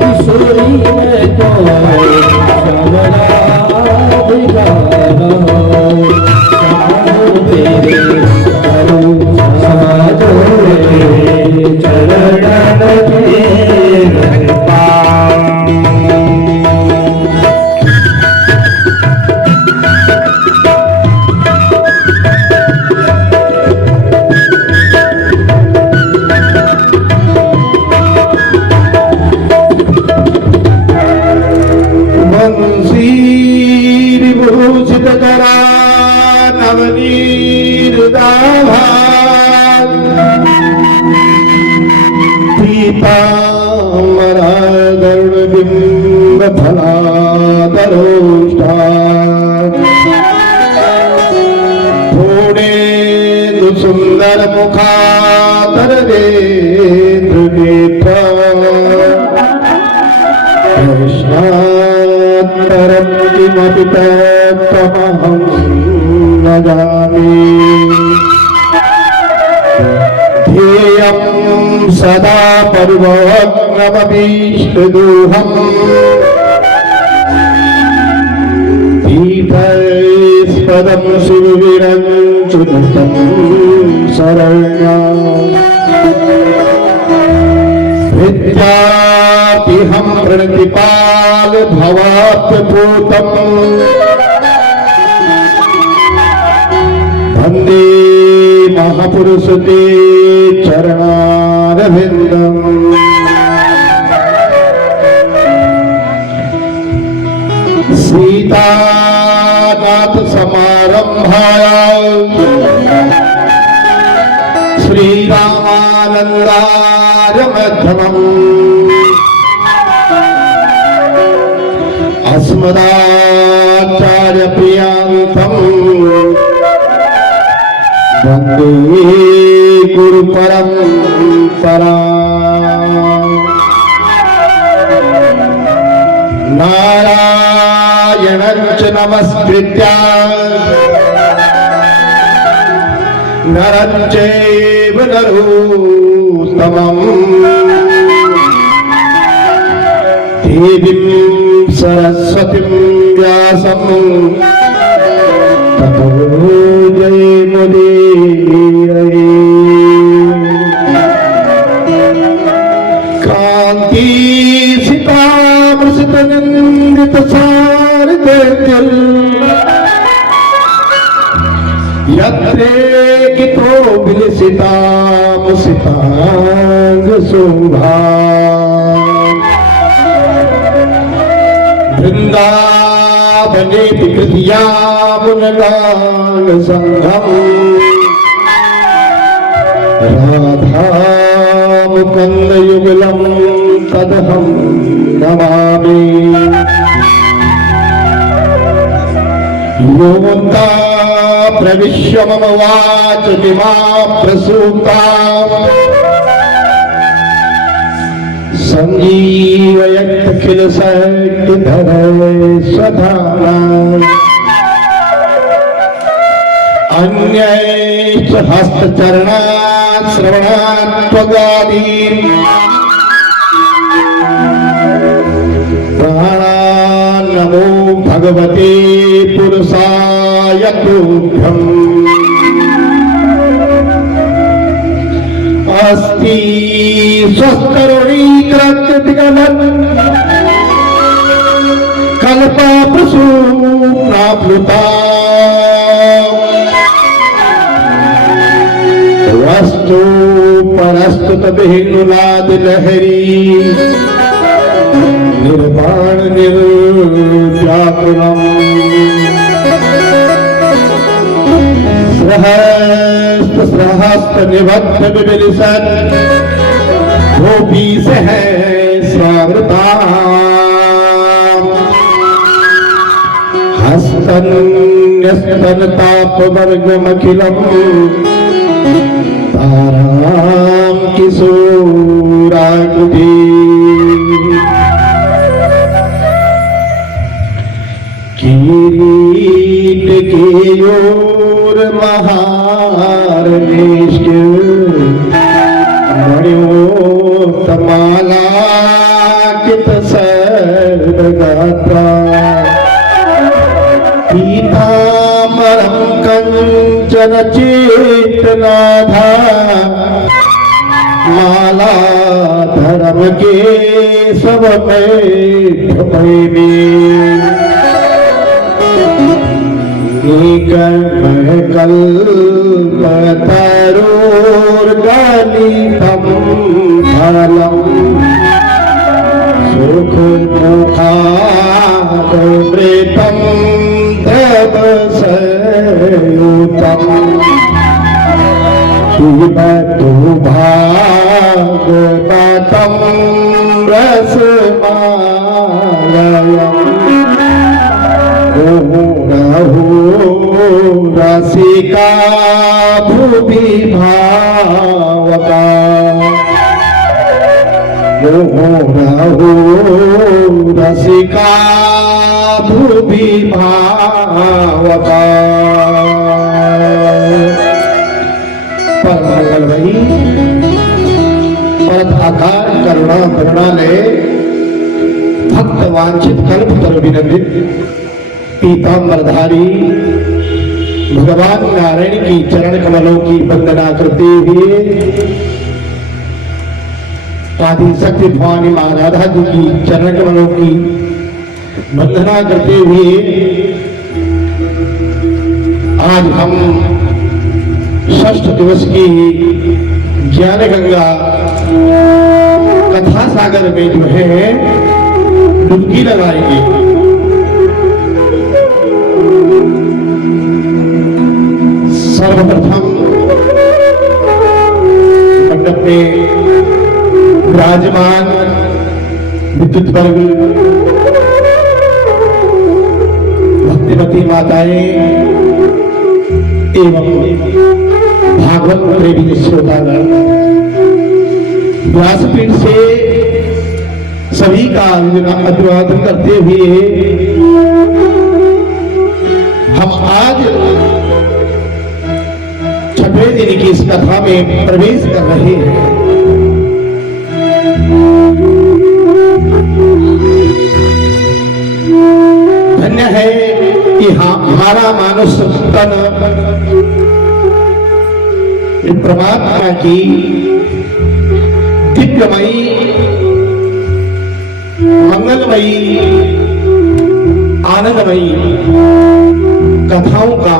किशोरी में तो सुंदर मुखातर कृष्णात्तरं किमपि तत्त्वमहं न जाने ध्येयं सदा पर्वग्नमभीष्टदोहम् पदम शिवविरञ्चुतं शरण्यं विद्यातिहं प्रणतिपाल भवाप्यपूतं वन्दे महापुरुष ते चरणारविन्दम् सीतानाथ समारंभायां श्रीरामानंदाय मध्यमम् अस्मदाचार्य प्रियंतम् वन्दे गुरु परम्पराम् नारायणञ्च नमस्कृत्य नरं चैव नरोत्तमम् देवीं सरस्वतीं व्यासं ततो जयमुदीरये क्रांति सीतामृषितनन्दित सारथिर् यत्रे गितो विलसितामुसितांग शोभा वृंदावने विकृतिया मुनगान संघम् राधा मुकुंद युगलम् तदहं नमामि योऽन्ता प्रविश्य मम वाचमिमां प्रसूताम् सञ्जीवयत्यखिल शक्तिधरे स्वधाम्ना अन्यैश्च हस्तचरणात् श्रवणात् त्वगादीन् प्राणान् नमो भगवते पुरुषाय तुभ्यम् अस्ति स्वस्तरुणीकृतविगलन् कल्पप्रसूनाप्लुता वस्तु परस्तु तद्वेणुनादलहरी निर्वाण निर्व्याकुलम् सहस्र निबद्ध विलसन् गोपी सहस्रावृता हस्तन्यस्तनतापवर्गमखिलम् तारां किशोराकृति किरीट केयोर महारमेश मणियोत्तमाला पुलाकित सर्वगात्रा पीताम्बरं कंचन चेतनाधा माला धर्म के सब कल्पतरोर्गलितं फलम् सुखमुखादमृतं तपसयुतम् श्रीमद् भागवतं रसमालयम् मुहुरहो रसिका भुवि भावका मुहुरहो रसिका भुवि भावका। परम मंगलमयी परत आकार करुणा करुणालय भक्त वांछित कल्प तरु विनंदित पीताम्बरधारी भगवान नारायण की चरण कमलों की वंदना करते हुए आदि शक्ति भवानी मां राधा जी की चरण कमलों की वंदना करते हुए आज हम षष्ठ दिवस की ज्ञान गंगा कथा सागर में जो है डुबकी लगाएंगे। सर्वप्रथम मंडप में विराजमान विद्युत वर्ग भक्तिमती माताएं एवं भागवत प्रेमी श्रोतागण व्यासपीठ से सभी का अभिवादन करते हुए हम आज छठवें दिन की इस कथा में प्रवेश कर रहे हैं। धन्य है कि हमारा मानुष तन परमात्मा की दिव्यमयी मंगलमयी आनंदमयी कथाओं का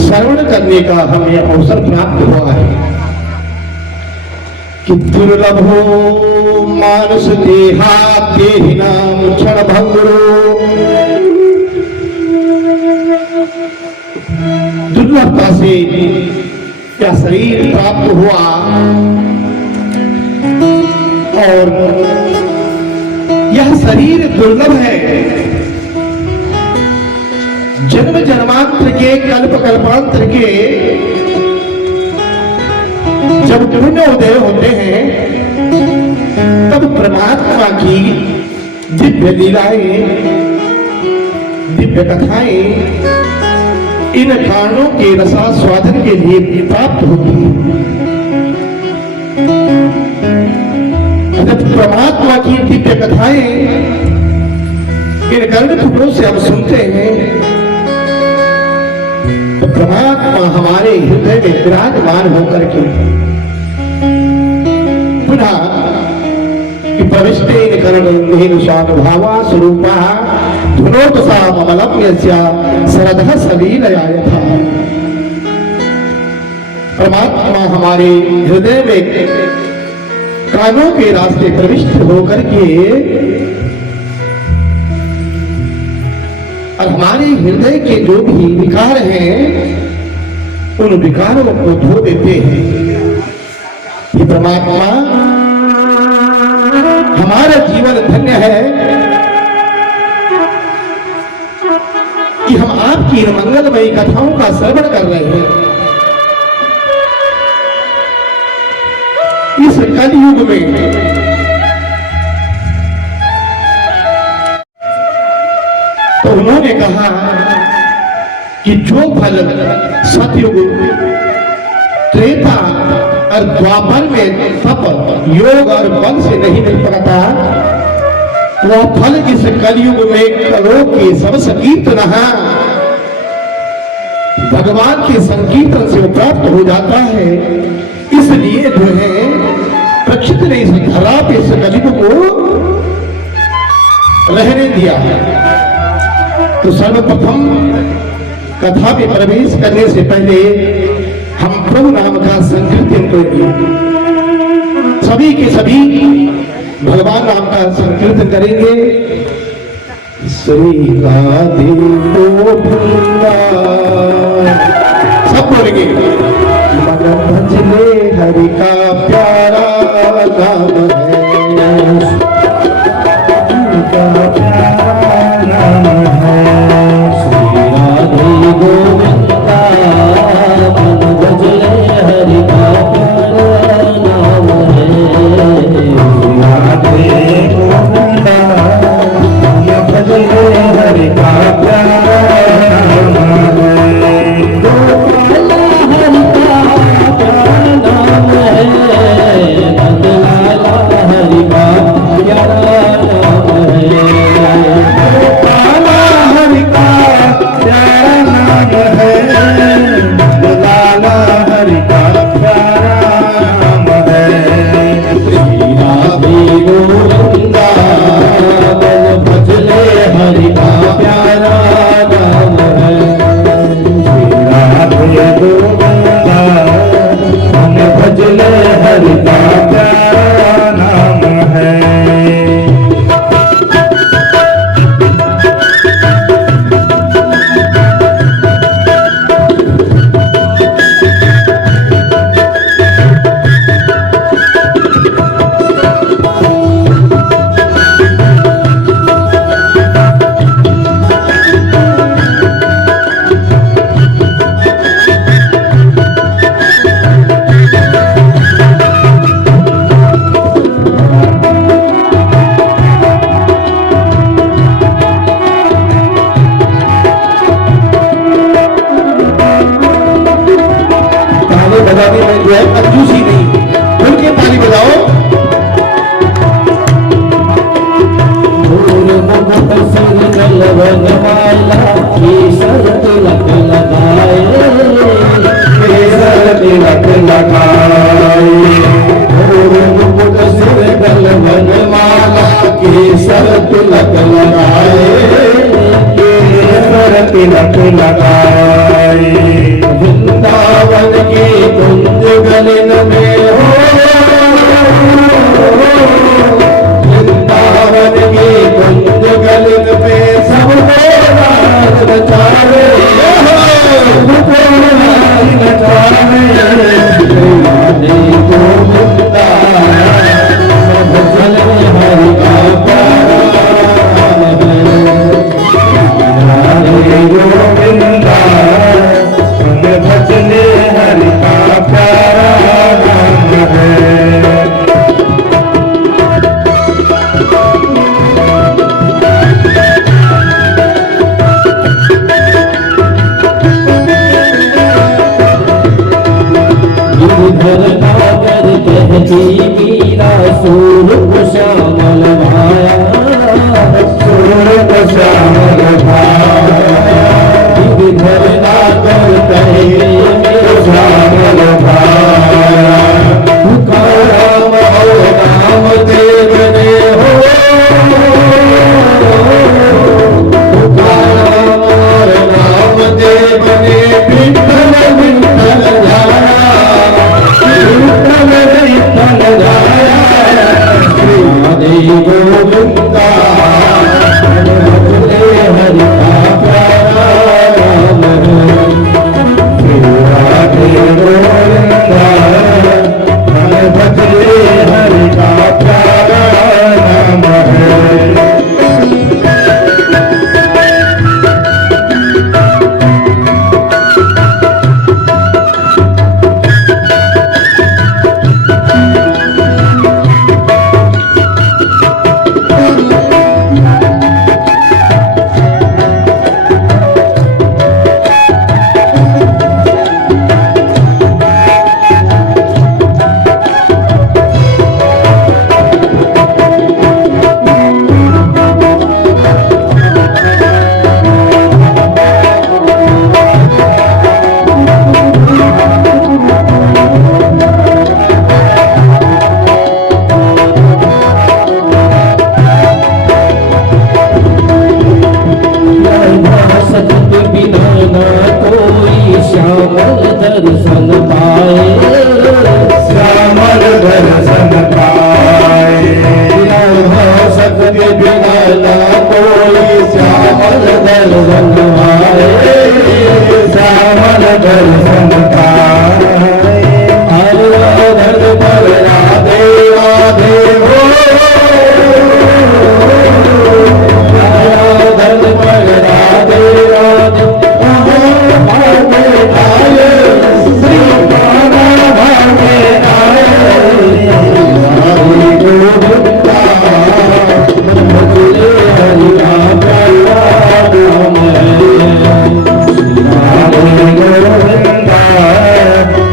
श्रवण करने का हमें अवसर प्राप्त हुआ है कि दुर्लभो मानुष देहा देहिनाम क्षण भंगुरो। दुर्लभता से क्या शरीर प्राप्त हुआ और यह शरीर दुर्लभ है। जन्म जन्मांतर के कल्प कल्पांतर के जब पुण्य उदय होते हैं तब परमात्मा की दिव्य लीलाएं दिव्य कथाएं इन कारणों के रसास्वादन के लिए प्राप्त होती है। जब परमात्मा की दिव्य कथाएं इन कर्ण टुकड़ों से हम सुनते हैं तो परमात्मा हमारे हृदय में विराजमान होकर के पुनः प्रविष्टे कर्ण स्वानुभावा स्वरूपा धुनोतसा ममलम्यस्य सरदः सलीलया यथा। परमात्मा हमारे हृदय में कानों के रास्ते प्रविष्ट होकर के और हमारे हृदय के जो भी विकार हैं उन विकारों को धो देते हैं। ये परमात्मा हमारा जीवन धन्य है कि हम आपकी मंगलमयी कथाओं का श्रवण कर रहे हैं। इस कलयुग में तो उन्होंने कहा कि जो फल सतयुग त्रेता और द्वापर में तप योग और बल से नहीं मिल पाता, वह फल इस कलयुग में करो के सब संकीर्तन भगवान के संकीर्तन से प्राप्त हो जाता है। इसलिए जो है परीक्षित ने इस धरा पे इस कलयुग को रहने दिया। तो सर्वप्रथम कथा में प्रवेश करने से पहले हम प्रभु नाम का संकीर्तन करेंगे। सभी के सभी भगवान नाम का संकीर्तन करेंगे। श्री राधे गोविंदा सब बोलेंगे। मन भजले हरि का प्यारा नाम है, का प्यारा नाम है। श्री राधे गोविंदा मन भजले हरि का प्यारा नाम है। श्री राधे गोविंदा भजले हरि का प्यारा नाम है। गोपाला हरि का प्यारा नाम है, नंदलाला हरि का प्यारा नाम है। गोपाला हरि का प्यारा नाम है, नंदलाला हरि का प्यारा नाम है। श्री राधे गोविंदा भजले हरि का प्यारा नाम है। श्री राधे गोविंदा भजले हरि का प्यारा नाम है। बजाने में जो है कंजूसी नहीं, खुल के ताली बजाओ। केसर तिलक लगाए, केसर तिलक लगाए। मुकुट सिर गलवन माला, केसर तिलक लगाए, केसर तिलक लगाए। वृंदावन के कुंज गलिन में हो, वृंदावन के कुंज गलिन में सब राज रचावे, सबको राज रचावे। राधे गोविंदा भजले हरि का प्यारा नाम है। राधे गोविंदा भजले हरि का प्यारा नाम है। गिरधर नागर कहती मीरा सूरप श्यामल भाया, सूरप श्यामल भाया। गिरधर नागर कहती श्यामल भाया, राम और राम देव ने हो, राम और राम देव ने विठ्ठल विठ्ठल जाया, विठ्ठल विठ्ठल जाया। श्री राधे गोविंदा भजले हरि का प्यारा नाम है। श्री राधे गोविंदा भजले हरि का प्यारा नाम है। दर्शन आए, श्यामल दर्शन पाए। हर धर पर राधे राधे हो, हर धर पर राधे राधे आए, श्री राधा भागे आए। हरि गोविंदा भजले हरि नाम नाम हरि गोविंदा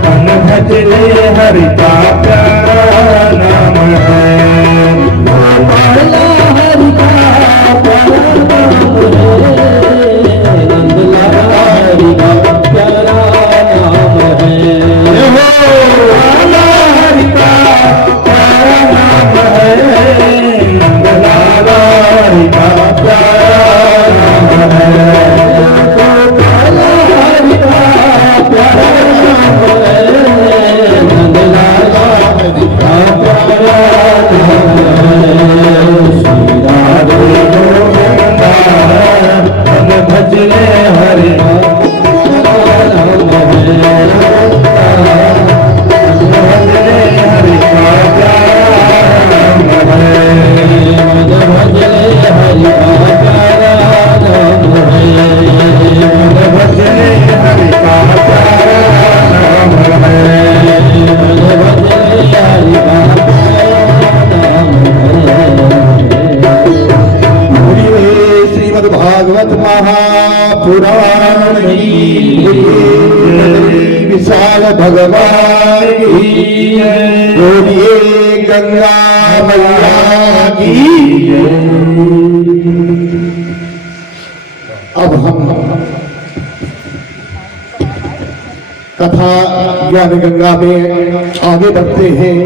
तन भजले हरि का प्यारा नाम है। गोपाला हरि का प्यारा नाम है, नंदलाला हरि का प्यारा नाम है। गोपाला हरि का प्यारा नाम है, नंदलाला हरि का प्यारा नाम है। गोपाला हरि का प्यारा नाम है, नंदलाला हरि का प्यारा नाम है। श्री राधे गोविंदा तन भजले हरि नाम है, भजले हरि का प्यारा नाम है। भजले हरि का प्यारा नाम है, भजले हरि का प्यारा नाम है, भजले हरि का प्यारा नाम है। श्रीमद् भागवत महापुराण की विशाल भगवान की बोलिए गंगा मैया की। अब हम कथा ज्ञान गंगा में आगे बढ़ते हैं।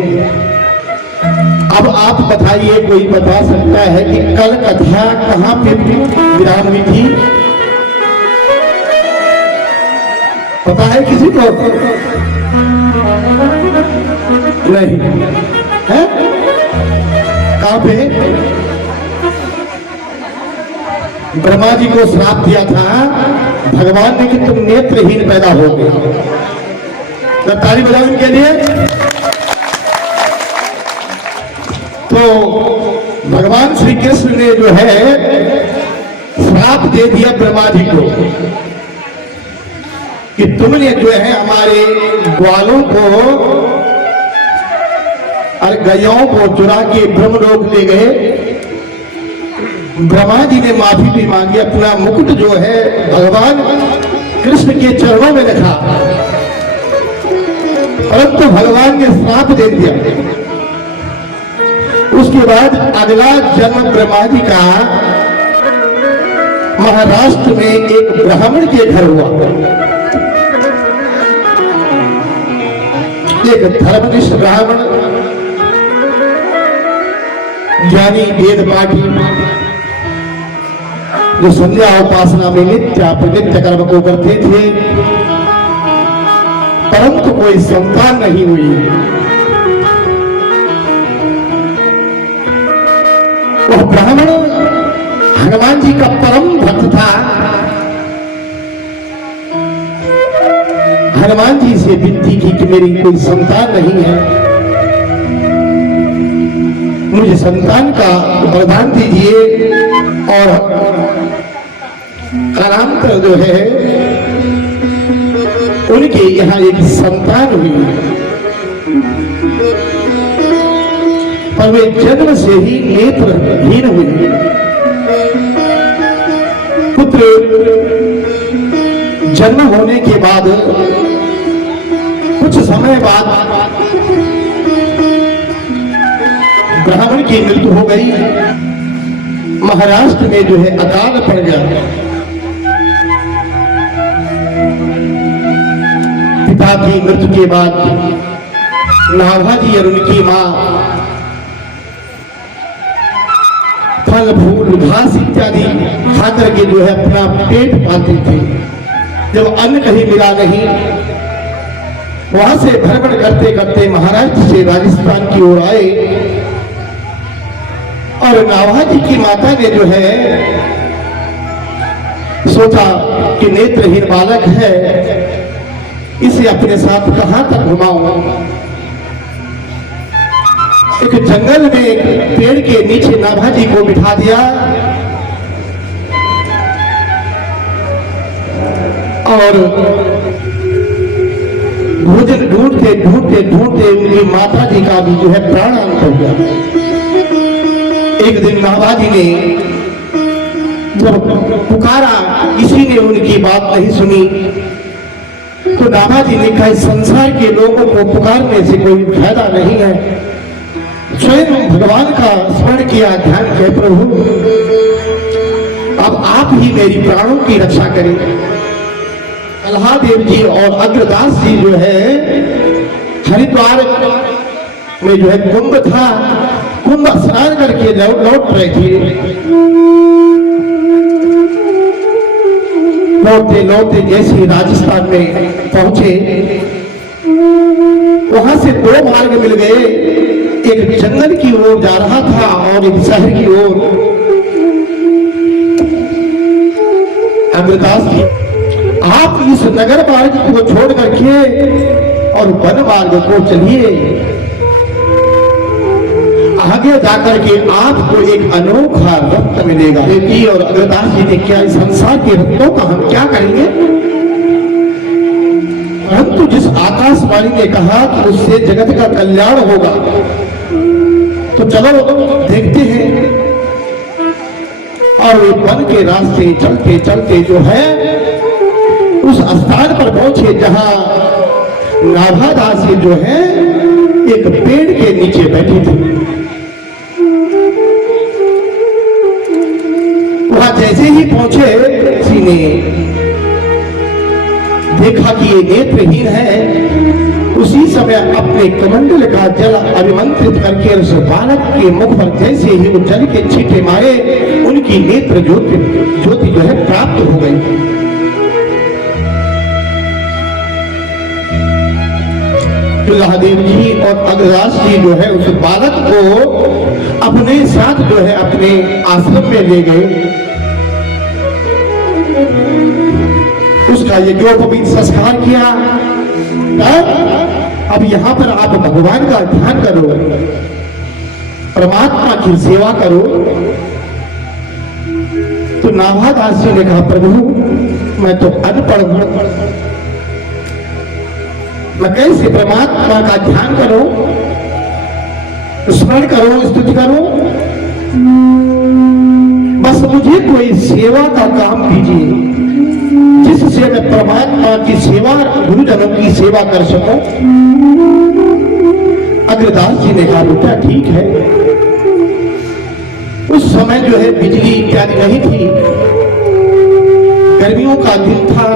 अब आप बताइए, कोई बता सकता है कि कल कथा कहाँ पे विराम हुई थी? पता है किसी को? नहीं है? कहाँ पे? ब्रह्मा जी को श्राप दिया था भगवान ने कि तुम नेत्रहीन पैदा हो गए। तो ताली बजाओ इनके लिए। तो भगवान श्री कृष्ण ने जो है श्राप दे दिया ब्रह्मा जी को कि तुमने जो है हमारे ग्वालों को और गयों को चुरा के ब्रह्मलोक ले गए। ब्रह्मा जी ने माफी भी मांगी, अपना मुकुट जो है भगवान कृष्ण के चरणों में रखा, परंतु भगवान ने श्राप दे दिया। उसके बाद अगला जन्म ब्रह्मा जी का महाराष्ट्र में एक ब्राह्मण के घर हुआ। एक धर्मनिष्ठ ब्राह्मण, ज्ञानी वेद पाठी, जो संध्या उपासना में नित्य प्रनित्य कर्म को करते थे, परंतु कोई संतान नहीं हुई। वह ब्राह्मण हनुमान जी का परम भक्त था। हनुमान जी से विनती की कि मेरी कोई संतान नहीं है, मुझे संतान का वरदान दीजिए। और कालांतर जो है उनके यहाँ एक संतान हुई, पर वे जन्म से ही नेत्रहीन हुई। पुत्र जन्म होने के बाद कुछ समय बाद ब्राह्मण की मृत्यु हो गई। महाराष्ट्र में जो है अकाल पड़ गया। पिता की मृत्यु के बाद नाभाजी और उनकी मां फल फूल घास इत्यादि खाकर के जो है अपना पेट पालते थे। जब अन्न कहीं मिला नहीं, वहां से भ्रमण करते करते महाराष्ट्र से राजस्थान की ओर आए और नाभाजी की माता ने जो है सोचा कि नेत्रहीन बालक है, इसे अपने साथ कहां तक घुमाऊं। एक जंगल में एक पेड़ के नीचे नाभाजी को बिठा दिया और भोजन ढूंढते ढूंढते ढूंढते उनकी माता जी का भी जो है प्राण अंत हो गया। एक दिन नाभाजी ने जब पुकारा, किसी ने उनकी बात नहीं सुनी, तो नाभाजी ने कहा संसार के लोगों को पुकारने से कोई फायदा नहीं है। स्वयं भगवान का स्मरण किया, ध्यान किया, प्रभु अब आप ही मेरी प्राणों की रक्षा करें। अल्लादेव जी और अग्रदास जी जो है हरिद्वार में जो है कुंभ था, कुंभ स्नान करके लौट रहे थे। लौटते लौटते जैसे राजस्थान में पहुंचे, वहां से दो मार्ग मिल गए, एक जंगल की ओर जा रहा था और एक शहर की ओर। अग्रदास जी, आप इस नगर मार्ग को छोड़ करके और वन मार्ग को चलिए, आगे जाकर के आपको एक अनोखा रत्न मिलेगा। देवी और अग्रदास जी ने क्या इस संसार के रत्नों का हम क्या करेंगे, परंतु जिस आकाशवाणी ने कहा कि उससे जगत का कल्याण होगा, तो चलो देखते हैं। और वे वन के रास्ते चलते चलते जो है उस स्थान पर पहुंचे जहां नाभादास जी जो है एक पेड़ के नीचे बैठे थे। वहां जैसे ही पहुंचे, किसी ने देखा कि ये नेत्रहीन है, उसी समय अपने कमंडल का जल अभिमंत्रित करके उस बालक के मुख पर जैसे ही वो जल के छींटे मारे, उनकी नेत्र ज्योति जो है प्राप्त हो गई। दुल्हादेव जी और अग्रदास जी जो है उस बालक को अपने साथ जो है अपने आश्रम में ले गए। उसका यज्ञोपवीत संस्कार किया। अब यहां पर आप भगवान का ध्यान करो, परमात्मा की सेवा करो। तो नाभादास जी ने कहा, प्रभु मैं तो अनपढ़ हूं, मैं कैसे परमात्मा का ध्यान करूं, स्मरण करूं, स्तुति करूं। बस मुझे कोई सेवा का काम दीजिए जिससे मैं परमात्मा की सेवा, गुरुजनों की सेवा कर सकूं। अग्रदास जी ने कहा, बेटा ठीक है। उस समय जो है बिजली इत्यादि नहीं थी, गर्मियों का दिन था,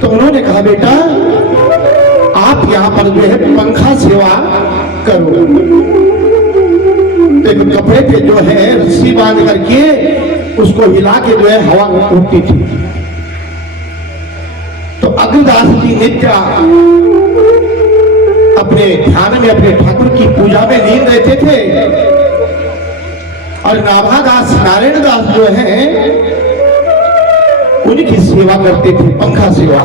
तो उन्होंने कहा बेटा आप यहां पर जो है पंखा सेवा करो। एक कपड़े पे जो है रस्सी बांध करके उसको हिला के जो है हवा उठती थी। तो अग्रदास जी नित्य अपने ध्यान में अपने ठाकुर की पूजा में लीन रहते थे और नाभादास नारायण दास जो है उनकी सेवा करते थे, पंखा सेवा।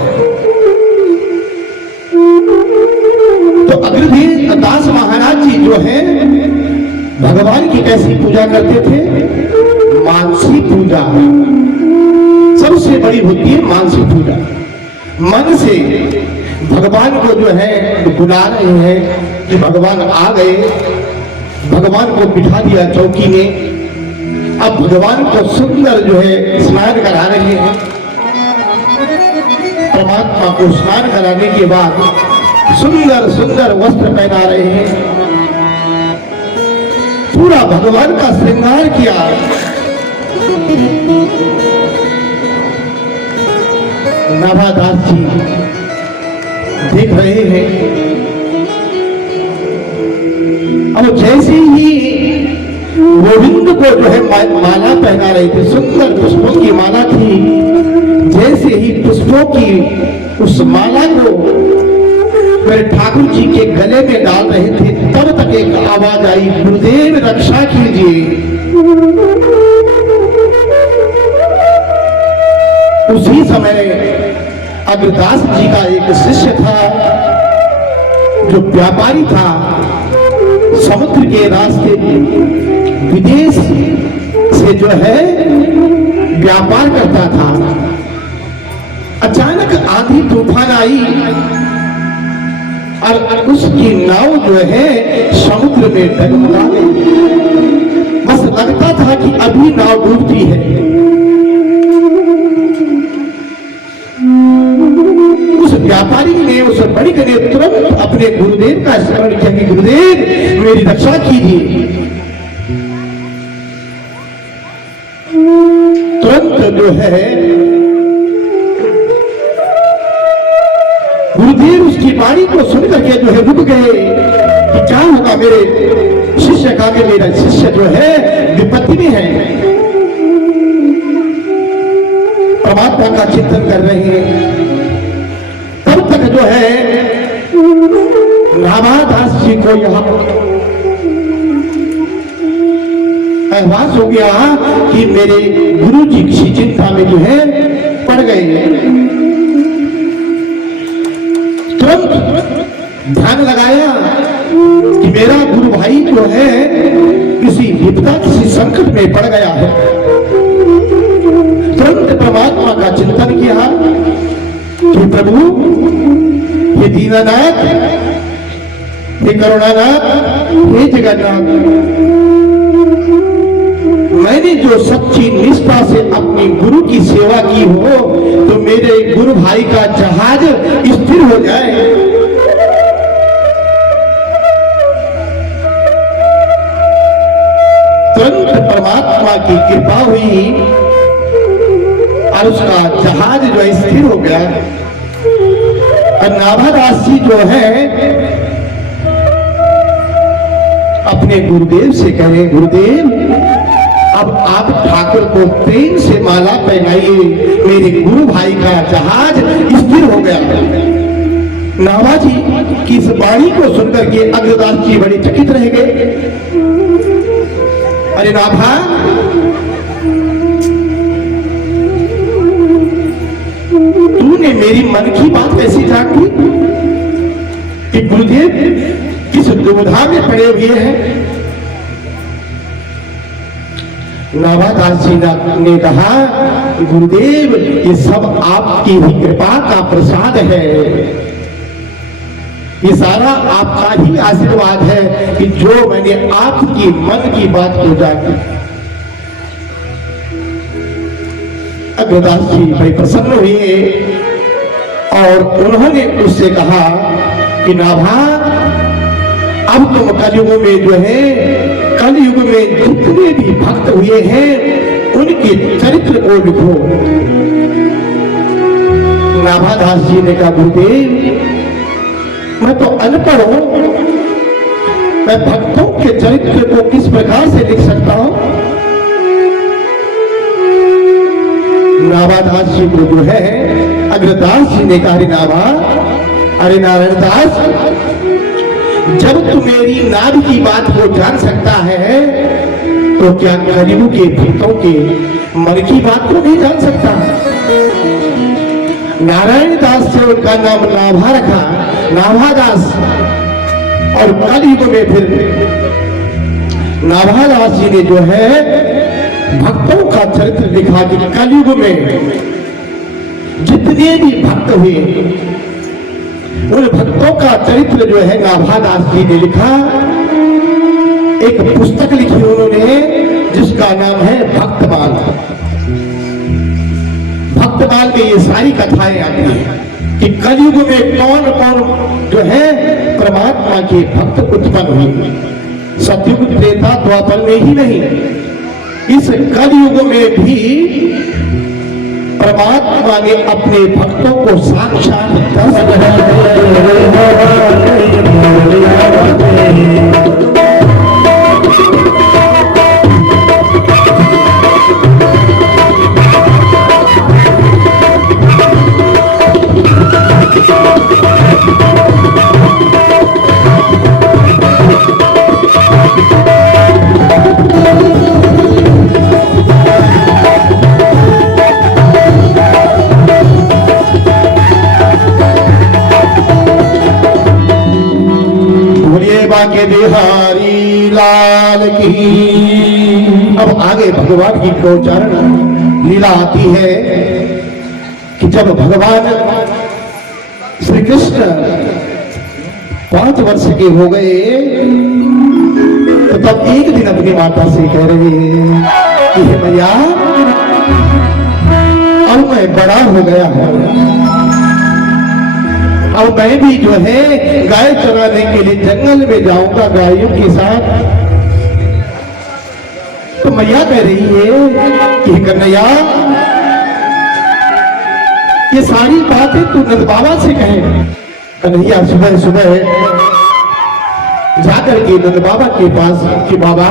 तो अग्रदास महाराज जी जो है भगवान की कैसी पूजा करते थे, मानसी पूजा। सबसे बड़ी होती है मानसी पूजा। मन से भगवान को जो है बुला रहे हैं कि भगवान आ गए, भगवान को बिठा दिया चौकी में, अब भगवान को सुंदर जो है स्नान करा रहे हैं। परमात्मा को स्नान कराने के बाद सुंदर सुंदर वस्त्र पहना रहे हैं, पूरा भगवान का श्रृंगार किया। नाभादास जी देख रहे हैं। अब जैसे ही गोविंद को जो है माला पहना रहे थे, सुंदर पुष्पों की माला थी, जैसे ही पुष्पों की उस माला को मेरे ठाकुर जी के गले में डाल रहे थे, तब तक एक आवाज आई, गुरुदेव रक्षा कीजिए। समय अग्रदास जी का एक शिष्य था जो व्यापारी था, समुद्र के रास्ते विदेश से जो है व्यापार करता था। अचानक आंधी तूफान आई और उसकी नाव जो है समुद्र में डगमगा गई। बस लगता था कि अभी नाव डूबती है। उस व्यापारी ने, उस बणिक ने तुरंत अपने गुरुदेव का स्मरण किया कि गुरुदेव मेरी रक्षा कीजिए। तुरंत जो है गुरुदेव उसकी वाणी को सुनकर के जो है रुक गए कि क्या होगा मेरे शिष्य का, कि मेरा शिष्य जो है विपत्ति में है। परमात्मा का चिंतन कर रहे हैं। तब तक जो है नाभादास जी को यहां एहसास हो गया कि मेरे गुरु जी किसी चिंता में जो है पड़ गए। तुरंत ध्यान लगाया कि मेरा गुरु भाई जो है किसी विपदा, किसी संकट में पड़ गया है। तुरंत परमात्मा का चिंतन किया कि प्रभु, हे दीनानाथ, हे करुणानाथ, हे जगन्नाथ, मैंने जो सच्ची निष्ठा से अपनी गुरु की सेवा की हो तो मेरे गुरु भाई का जहाज स्थिर हो जाए। तुरंत परमात्मा की कृपा हुई और उसका जहाज जो है स्थिर हो गया। और नाभादास जी जो है अपने गुरुदेव से कहे, गुरुदेव अब आप ठाकुर को प्रेम से माला पहनाइए, मेरे गुरु भाई का जहाज स्थिर हो गया। नाभा जी की इस वाणी को सुनकर के अग्रदास जी बड़े चकित रह गए। अरे नाभा, तूने मेरी मन की बात कैसी जान ली कि गुरुदेव किस दुविधा में पड़े हुए हैं? नाभादास जी ने कहा, गुरुदेव ये सब आपकी ही कृपा का प्रसाद है, ये सारा आपका ही आशीर्वाद है कि जो मैंने आपकी मन की बात को जानी। अग्रदास जी बड़े प्रसन्न हुए और उन्होंने उससे कहा कि नाभा, अब तुम कलयुग में जो है, कलयुग में जितने भी भक्त हुए हैं उनके चरित्र को लिखो। नाभादास जी ने कहा, गुरुदेव मैं तो अनपढ़ हूं, मैं भक्तों के चरित्र को किस प्रकार से लिख सकता हूं? नाभादास जी को जो है अग्रदास जी ने कहा, नाभा, अरे नारायण दास, जब तू मेरी नाभ की बात को जान सकता है तो क्या कलयुग के भक्तों के मन की बात को नहीं जान सकता? नारायण दास से उनका नाम नाभा रखा, नाभादास। और कलयुग में फिर नाभादास जी ने जो है भक्तों का चरित्र लिखा कि कलयुग में जितने भी भक्त हुए उन भक्तों का चरित्र जो है नाभादास जी ने लिखा। एक पुस्तक लिखी उन्होंने जिसका नाम है भक्तमाल। भक्तमाल में ये सारी कथाएं आती हैं कि कलयुग में कौन कौन जो है परमात्मा के भक्त उत्पन्न हुए। सतयुग, त्रेता, द्वापर में ही नहीं, इस कलयुग में भी परमात्मा ने अपने भक्तों को साक्षात के बिहारी लाल की। अब आगे भगवान की गोचारण लीला आती है कि जब भगवान श्री कृष्ण 5 वर्ष के हो गए तो तब एक दिन अपनी माता से कह रहे हैं कि हे मैया अब मैं बड़ा हो गया हूं, अब मैं भी जो है गाय चराने के लिए जंगल में जाऊंगा गायों के साथ। तो मैया कह रही है कि कन्हैया ये सारी बातें तू नंद बाबा से कहे। कन्हैया सुबह सुबह जाकर के नंद बाबा के पास कि बाबा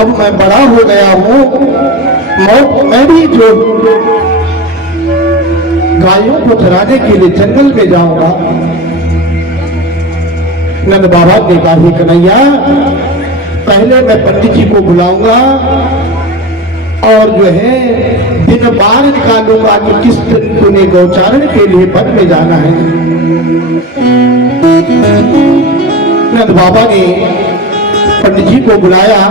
अब मैं बड़ा हो गया हूं, मैं भी जो गायों को चराने के लिए जंगल में जाऊंगा। नंद बाबा ने कहा ही कन्हैया पहले मैं पंडित जी को बुलाऊंगा और जो है दिन बार निकालूंगा कि किस दिन तूने गौचारण के लिए वन में जाना है। नंद बाबा ने पंडित जी को बुलाया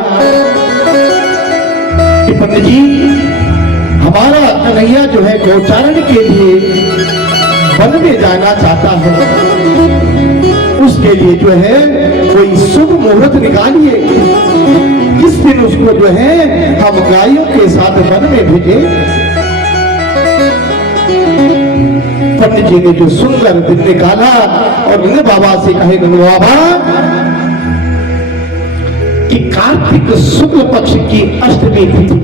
कि पंडित जी हमारा कन्हैया जो है गौचारण के लिए वन में जाना चाहता है, उसके लिए जो है कोई शुभ मुहूर्त निकालिए किस दिन उसको जो है हम गायों के साथ वन में भेजे। पंडित जी ने जो सुंदर दिन निकाला और नंद बाबा से कहे नंद बाबा कि कार्तिक शुक्ल पक्ष की अष्टमी तिथि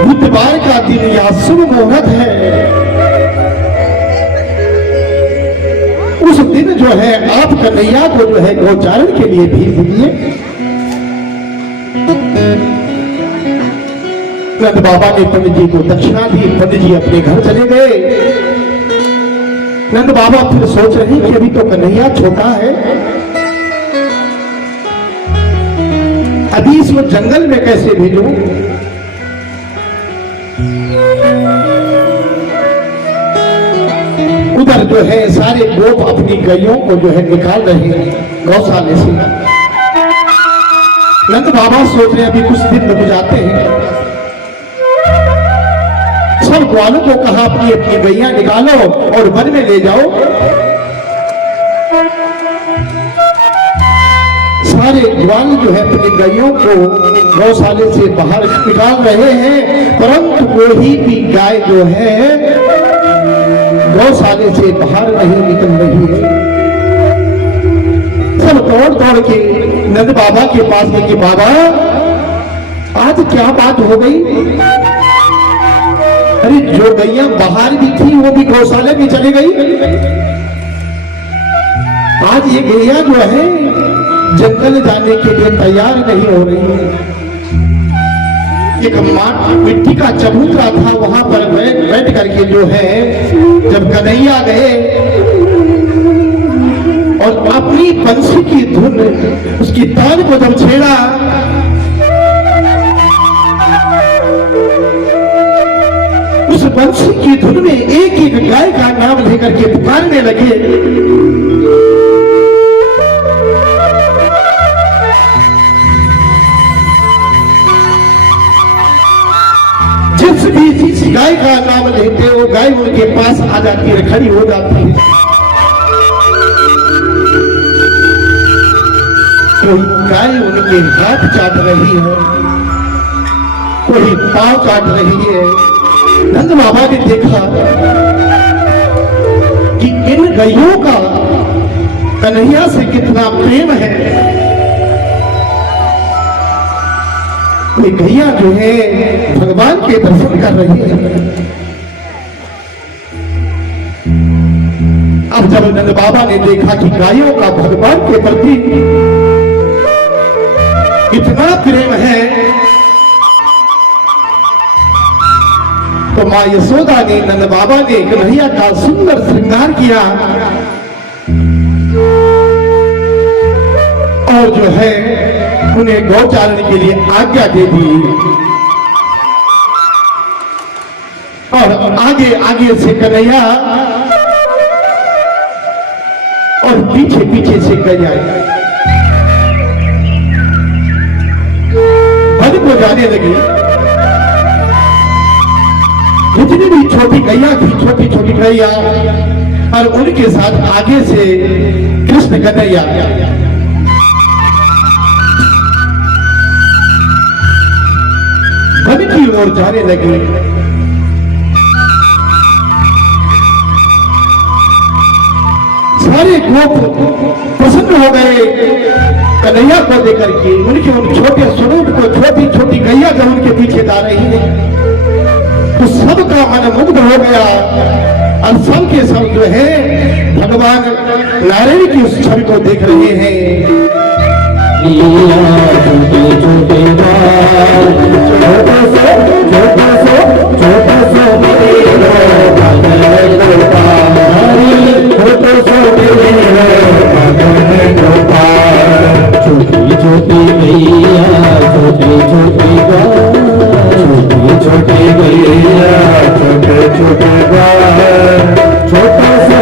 बुधवार का दिन यह शुभ मुहूर्त है, उस दिन जो है आप कन्हैया को जो है गौचारण के लिए भेज दीजिए। नंद बाबा ने पंडित जी को दक्षिणा दी, पंडित जी अपने घर चले गए। नंद बाबा फिर सोच रहे कि अभी तो कन्हैया छोटा है, अभी इसको जंगल में कैसे भेजूं। उधर जो है सारे गोप अपनी गायों को जो है निकाल रहे हैं गौशाले से। नंद बाबा सोच रहे अभी कुछ दिन रुक जाते हैं। सब ग्वालों को कहा अपनी अपनी गैया निकालो और वन में ले जाओ। सारे ग्वाल जो है अपनी गायों को गौशाले से बाहर निकाल रहे हैं, परंतु कोई भी गाय जो है गौशाले से बाहर नहीं निकल रही है। सब दौड़ दौड़ के नंद बाबा के पास गए कि बाबा आज क्या बात हो गई। अरे जो गैया बाहर भी थी वो भी गौशाले में चली गई, आज ये गैया जो है जंगल जाने के लिए तैयार नहीं हो रही है। एक मिट्टी का चबूतरा था, वहां पर बैठ करके जो है जब कन्हैया गए और अपनी बंसी की धुन उसकी तान को जब छेड़ा, उस बंसी की धुन में एक एक गाय का नाम लेकर के पुकारने लगे। जिस गाय का नाम लेते वो गाय उनके पास आ जाती है, खड़ी हो जाती है। कोई गाय उनके हाथ चाट रही है, कोई पांव काट रही है। नंद बाबा ने देखा कि इन गायों का कन्हैया से कितना प्रेम है। गैया जो है भगवान के दर्शन कर रही है। अब जब नंद बाबा ने देखा कि गायों का भगवान के प्रति इतना प्रेम है, तो मां यशोदा ने नंद बाबा ने कन्हैया का सुंदर श्रृंगार किया और जो है उन्हें गौचारण के लिए आज्ञा दे दी और आगे आगे से कन्हैया और पीछे पीछे से गैया वन को जाने लगी। जितनी भी छोटी गैया थी, छोटी छोटी गैया, और उनके साथ आगे से कृष्ण कन्हैया वन की ओर जाने लगे। सारे गोप प्रसन्न हो गए कन्हैया को देकर के। उनके उन छोटे स्वरूप को, छोटी छोटी गैया जब उनके पीछे जा रही है तो सबका मन मुग्ध हो गया, और सब के सब जो है भगवान नारायण की उस छवि को देख रहे हैं। छोटे छोटे बाल, छोटे से छोटे से छोटे से मेरे छोटे से मेरे छोटी छोटी गैया, छोटे छोटे बाल, छोटे छोटे गैया, छोटे छोटे बाल, छोटे से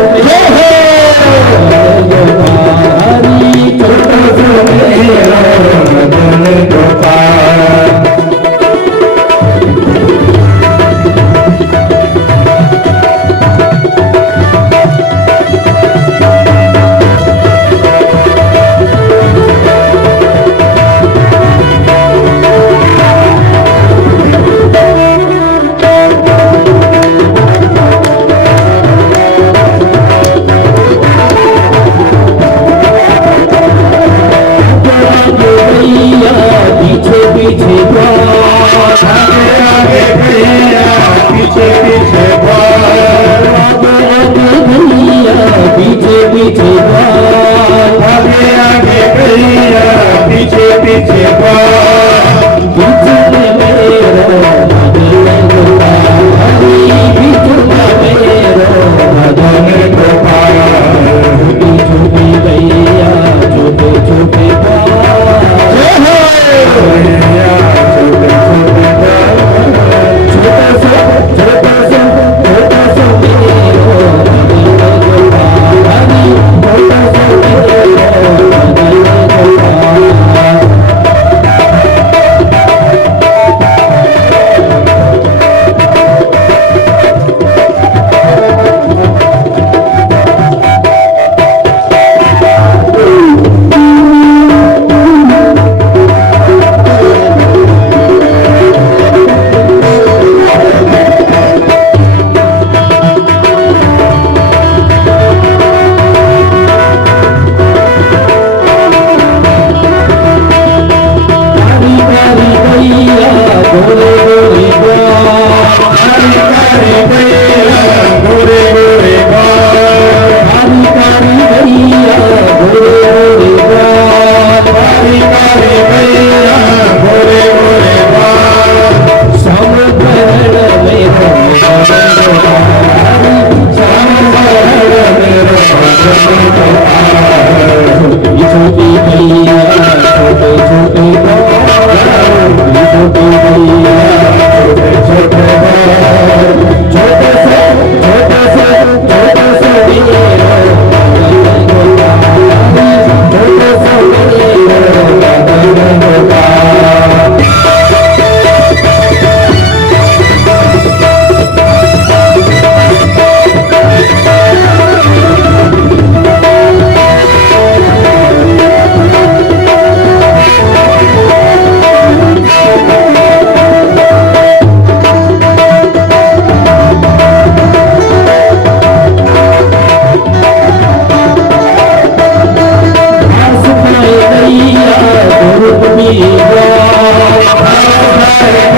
Hare